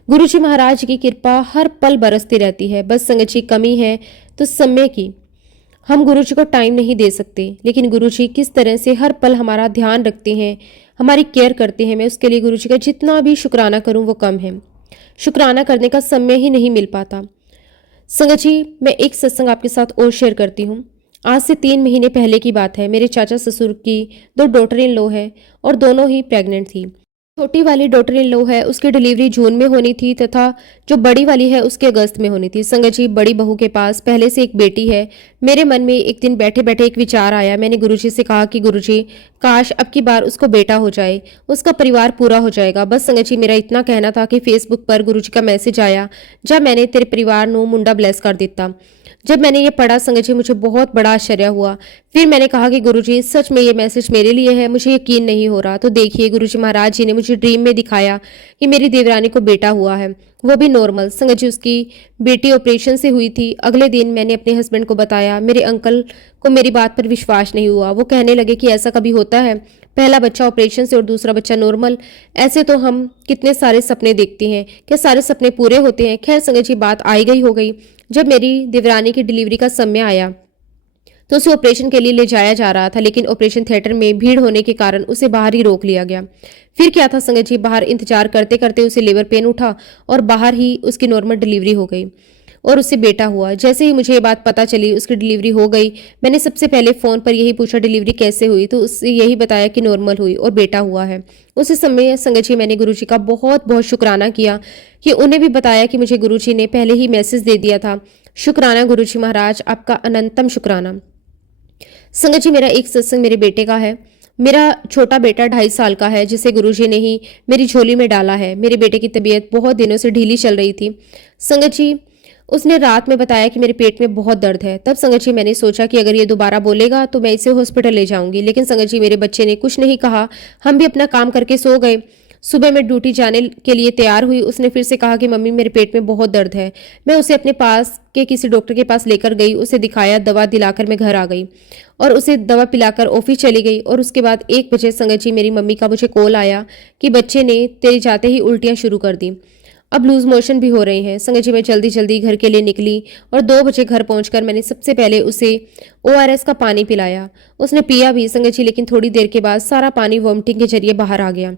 गुरुजी महाराज की कृपा हर पल बरसती रहती है। बस संगत जी कमी है तो समय की। हम गुरुजी को टाइम नहीं दे सकते, लेकिन गुरुजी किस तरह से हर पल हमारा ध्यान रखते हैं, हमारी केयर करते हैं। मैं उसके लिए गुरुजी का जितना भी शुक्राना करूं वो कम है। शुक्राना करने का समय ही नहीं मिल पाता। संगत जी मैं एक सत्संग आपके साथ और शेयर करती हूँ। आज से 3 महीने पहले की बात है। मेरे चाचा ससुर की 2 डॉटर इन लॉ है और दोनों ही प्रेग्नेंट थी। छोटी वाली डॉटर इन लॉ है, उसकी डिलीवरी जून में होनी थी तथा जो बड़ी वाली है उसके अगस्त में होनी थी। संगत जी बड़ी बहू के पास पहले से एक बेटी है। मेरे मन में एक दिन बैठे बैठे एक विचार आया। मैंने गुरुजी से कहा कि गुरुजी काश अब की बार उसको बेटा हो जाए, उसका परिवार पूरा हो जाएगा। बस संगत जी मेरा इतना कहना था कि फेसबुक पर गुरुजी का मैसेज आया, जब मैंने तेरे परिवार नू मुंडा ब्लेस कर दिता। जब मैंने ये पढ़ा संगत जी मुझे बहुत बड़ा आश्चर्य हुआ। फिर मैंने कहा कि गुरुजी सच में ये मैसेज मेरे लिए है, मुझे यकीन नहीं हो रहा। तो देखिए गुरुजी महाराज जी ने मुझे ड्रीम में दिखाया कि मेरी देवरानी को बेटा हुआ है, वो भी नॉर्मल। संगत जी उसकी बेटी ऑपरेशन से हुई थी। अगले दिन मैंने अपने हस्बैंड को बताया। मेरे अंकल को मेरी बात पर विश्वास नहीं हुआ। वो कहने लगे कि ऐसा कभी होता है, पहला बच्चा ऑपरेशन से और दूसरा बच्चा नॉर्मल। ऐसे तो हम कितने सारे सपने देखते हैं, क्या सारे सपने पूरे होते हैं? खैर संगत जी बात आई गई हो गई। जब मेरी देवरानी की डिलीवरी का समय आया तो उसे ऑपरेशन के लिए ले जाया जा रहा था, लेकिन ऑपरेशन थिएटर में भीड़ होने के कारण उसे बाहर ही रोक लिया गया। फिर क्या था संगत जी, बाहर इंतजार करते करते उसे लेबर पेन उठा और बाहर ही उसकी नॉर्मल डिलीवरी हो गई और उससे बेटा हुआ। जैसे ही मुझे ये बात पता चली उसकी डिलीवरी हो गई, मैंने सबसे पहले फ़ोन पर यही पूछा डिलीवरी कैसे हुई, तो उससे यही बताया कि नॉर्मल हुई और बेटा हुआ है। उसी समय संगत जी मैंने गुरुजी का बहुत बहुत शुक्राना किया कि उन्हें भी बताया कि मुझे गुरुजी ने पहले ही मैसेज दे दिया था। शुक्राना गुरुजी महाराज, आपका अनंतम शुक्राना। संगत जी मेरा एक सत्संग मेरे बेटे का है। मेरा छोटा बेटा 2.5 साल का है, जिसे गुरुजी ने ही मेरी झोली में डाला है। मेरे बेटे की तबीयत बहुत दिनों से ढीली चल रही थी। संगत जी उसने रात में बताया कि मेरे पेट में बहुत दर्द है। तब संगत जी मैंने सोचा कि अगर ये दोबारा बोलेगा तो मैं इसे हॉस्पिटल ले जाऊंगी, लेकिन संगत जी मेरे बच्चे ने कुछ नहीं कहा। हम भी अपना काम करके सो गए। सुबह मैं ड्यूटी जाने के लिए तैयार हुई। उसने फिर से कहा कि मम्मी मेरे पेट में बहुत दर्द है। मैं उसे अपने पास के किसी डॉक्टर के पास लेकर गई, उसे दिखाया, दवा दिलाकर मैं घर आ गई और उसे दवा पिलाकर ऑफिस चली गई। और उसके बाद 1 बजे संगत जी मेरी मम्मी का मुझे कॉल आया कि बच्चे ने तेरे जाते ही उल्टियां शुरू कर दी, अब लूज मोशन भी हो रहे हैं। संगत जी मैं जल्दी जल्दी घर के लिए निकली और 2 बजे घर पहुंचकर मैंने सबसे पहले उसे ORS का पानी पिलाया। उसने पिया भी संगत जी, लेकिन थोड़ी देर के बाद सारा पानी वॉमिटिंग के जरिए बाहर आ गया।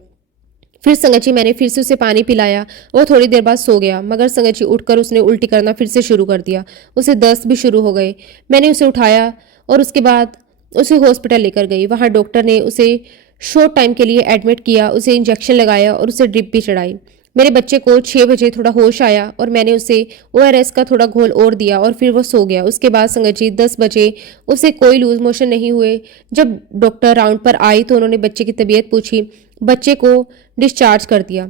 फिर संगत जी मैंने फिर से उसे पानी पिलाया। वो थोड़ी देर बाद सो गया, मगर संगत जी उठकर उसने उल्टी करना फिर से शुरू कर दिया। उसे दस्त भी शुरू हो गए। मैंने उसे उठाया और उसके बाद उसे हॉस्पिटल लेकर गई। वहाँ डॉक्टर ने उसे शॉर्ट टाइम के लिए एडमिट किया, उसे इंजेक्शन लगाया और उसे ड्रिप भी चढ़ाई। मेरे बच्चे को 6 बजे थोड़ा होश आया और मैंने उसे ORS का थोड़ा घोल और दिया और फिर वो सो गया। उसके बाद संगत जी 10 बजे उसे कोई लूज मोशन नहीं हुए। जब डॉक्टर राउंड पर आई तो उन्होंने बच्चे की तबीयत पूछी, बच्चे को डिस्चार्ज कर दिया।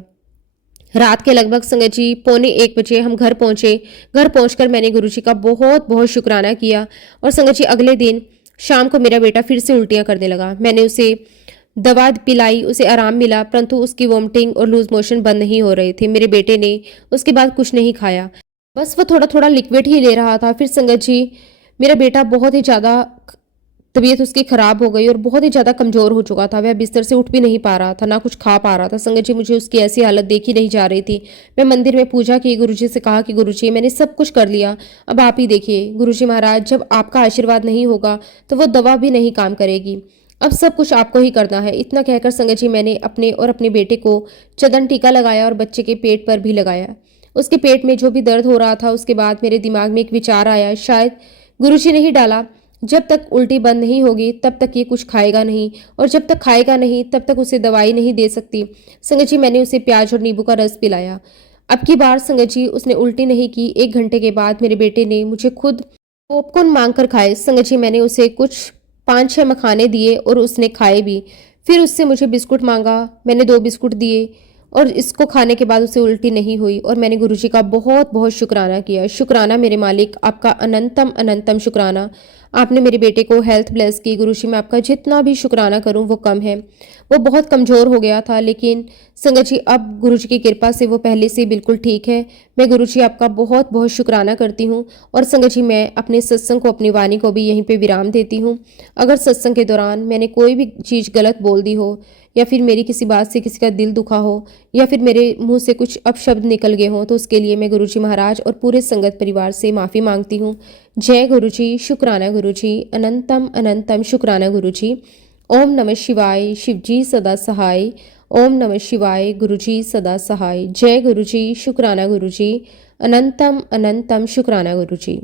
रात के लगभग संगत जी 1:45 बजे हम घर पहुंचे। घर पहुंचकर मैंने गुरुजी का बहुत बहुत शुक्राना किया और संगत जी अगले दिन शाम को मेरा बेटा फिर से उल्टियां करने लगा। मैंने उसे दवा पिलाई, उसे आराम मिला, परंतु उसकी वॉमिटिंग और लूज मोशन बंद नहीं हो रहे थे। मेरे बेटे ने उसके बाद कुछ नहीं खाया, बस वो थोड़ा थोड़ा लिक्विड ही ले रहा था। फिर संगत जी मेरा बेटा बहुत ही ज़्यादा तबीयत उसकी खराब हो गई और बहुत ही ज़्यादा कमज़ोर हो चुका था। वह बिस्तर से उठ भी नहीं पा रहा था, ना कुछ खा पा रहा था। संगत जी मुझे उसकी ऐसी हालत देखी नहीं जा रही थी। मैं मंदिर में पूजा की, गुरुजी से कहा कि गुरुजी मैंने सब कुछ कर लिया, अब आप ही देखिए। गुरुजी महाराज जब आपका आशीर्वाद नहीं होगा तो वो दवा भी नहीं काम करेगी, अब सब कुछ आपको ही करना है। इतना कहकर संगत जी मैंने अपने और अपने बेटे को चंदन टीका लगाया और बच्चे के पेट पर भी लगाया। उसके पेट में जो भी दर्द हो रहा था, उसके बाद मेरे दिमाग में एक विचार आया, शायद गुरुजी ने ही डाला, जब तक उल्टी बंद नहीं होगी तब तक ये कुछ खाएगा नहीं, और जब तक खाएगा नहीं तब तक उसे दवाई नहीं दे सकती। संगत जी मैंने उसे प्याज और नींबू का रस पिलाया। अब की बार संगत जी उसने उल्टी नहीं की। 1 घंटे के बाद मेरे बेटे ने मुझे खुद पॉपकॉर्न मांग कर खाए। संगत जी मैंने उसे कुछ 5-6 मखाने दिए और उसने खाए भी। फिर उससे मुझे बिस्कुट मांगा, मैंने 2 बिस्कुट दिए और इसको खाने के बाद उसे उल्टी नहीं हुई और मैंने गुरुजी का बहुत बहुत शुक्राना किया। शुक्राना मेरे मालिक, आपका अनंतम अनंतम शुक्राना। आपने मेरे बेटे को हेल्थ ब्लेस की। गुरुजी मैं आपका जितना भी शुक्राना करूं वो कम है। वो बहुत कमज़ोर हो गया था, लेकिन संगत जी अब गुरुजी की कृपा से वो पहले से बिल्कुल ठीक है। मैं गुरुजी आपका बहुत बहुत शुक्राना करती हूँ। और संगत जी मैं अपने सत्संग को, अपनी वाणी को भी यहीं पे विराम देती हूँ। अगर सत्संग के दौरान मैंने कोई भी चीज़ गलत बोल दी हो, या फिर मेरी किसी बात से किसी का दिल दुखा हो, या फिर मेरे मुंह से कुछ अपशब्द निकल गए हों, तो उसके लिए मैं गुरुजी महाराज और पूरे संगत परिवार से माफ़ी मांगती हूँ। जय गुरुजी, शुक्राना गुरुजी, अनंतम अनंतम शुक्राना गुरुजी। ओम नमः शिवाय, शिवजी सदा सहाय। ओम नमः शिवाय, गुरुजी सदा सहाय। जय गुरुजी, शुक्राना गुरुजी, अनंतम अनंतम शुक्राना गुरुजी।